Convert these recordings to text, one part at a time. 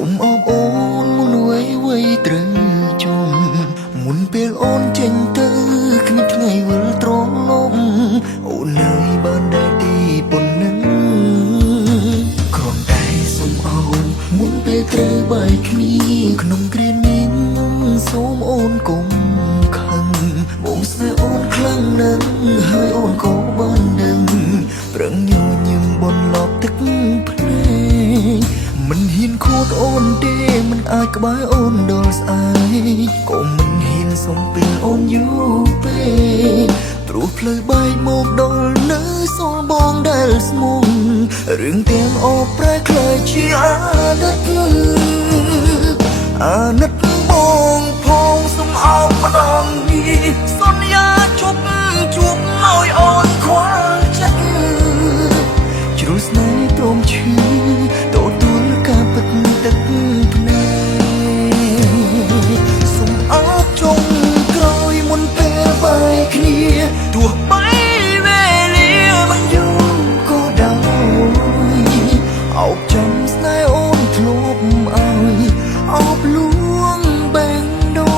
សូមអបអូនមុនវ័យត្រូវជុំមុនពេលអូនចេញទៅគ្មានថ្ងៃវិលត្រឡប់អូននៅបានដែរទីប៉ុណ្ណឹងគ្រាន់តែសូមអោនមុនពេលត្រូវបែកគ្នាក្នុងគ្រានេះសូមអូនកុំខឹងបងស្នេហ៍អូនខ្លាំងណាស់ហើយអូនក៏បានដឹងប្រឹងញញឹមបន្លប់ទឹកភ្នែកមិនហ៊ានខួតអូនទេមិនអាចក្បែរអូនដល់ស្អែកក៏មិនហ៊ានសុំពេលអូនយូរពេកព្រោះផ្លូវបែកមកដល់នៅសល់បងដែលស្មុំរឿងទាំងអបប្រែក្លាយជាអាណិតបងផងសុំអោបម្ដងនេះសន្យាជប់ជួបឲ្យអូនខ្វល់ចិត្តជ្រុលស្នេហ៍ព្រមឈឺទទួលការពិតទឹកភ្នែកសុំអោបចុងក្រោយមុនពេលបែកគ្នាទោះបីវេលាមិនយូរក៏ដោយអោបចាំស្នេហ៍អូនធ្លាប់ឲ្យអោបលួងបែងដង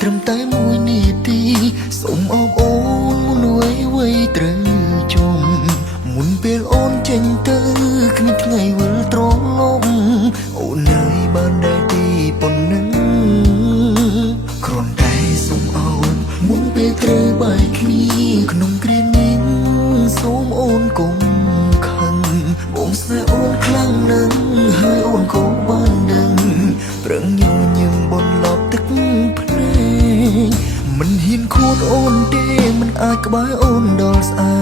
ត្រឹមតែមួយនាទីសូមអបអូនមុនវ័យត្រូវជុំមុនពេលអូនចេញទៅគ្មានថ្ងៃវិលត្រឡប់អូននៅបានដែរទីប៉ុណ្ណឹងគ្រាន់តែសូមអូនមុនពេលត្រូវបែកគ្នាក្នុងគ្រានេះសូមអូនកុំខឹងបងស្នេហ៍អូនខ្លាំងណាស់ហើយអូនក៏បានដឹងប្រឹងញញឹមបន្លប់ទឹកភ្នែកមិនហ៊ានខួតអូនទេមិនអាចក្បែរអូនដល់ស្អែ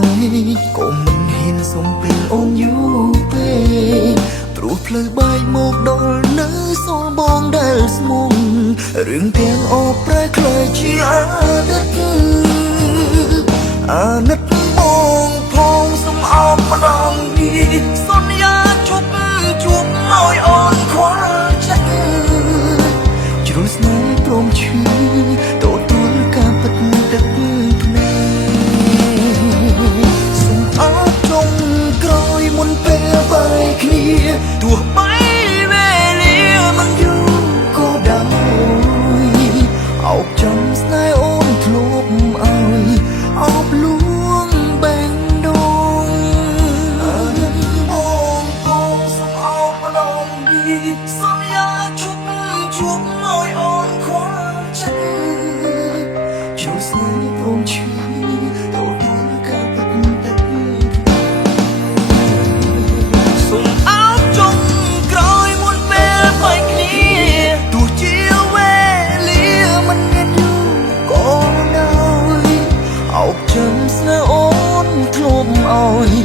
កក៏មិនហ៊ានសុំពេលអូនយូរពេកព្រោះផ្លូវបែកមកដល់នៅសល់បងដែលស្មុំរឿងទាំងអបប្រែក្លាយជាអាណិតបងផងសុំអោបម្ដងនេះសន្យាជប់ជួបឲ្យអូនខ្វល់ចិត្តជ្រុលស្នេហ៍ព្រមឈឺទទួលការពិតទឹកភ្នែកសូមអោបចុងក្រោយមុនពេលបែកគ្នាទោះបីវេលាមិនយូរក៏ដោយអោបចាំស្នេហ៍អូនធ្លាប់ឲ្យអោបលួងបែងដងបងសូមអោបម្ដងនេះសន្យាជប់ឲ្យអូនខ្វល់ចិត្តជួស្នេហ៍ព្រមឈឺទទួលការពិតទឹកសូមអោបចុងក្រោយមុនពេលបែកគ្នាទោះជាវេលាមិនមានយូរក៏ដោយអោបចាំស្នេហ៍អូនធ្លាប់ឲ្យ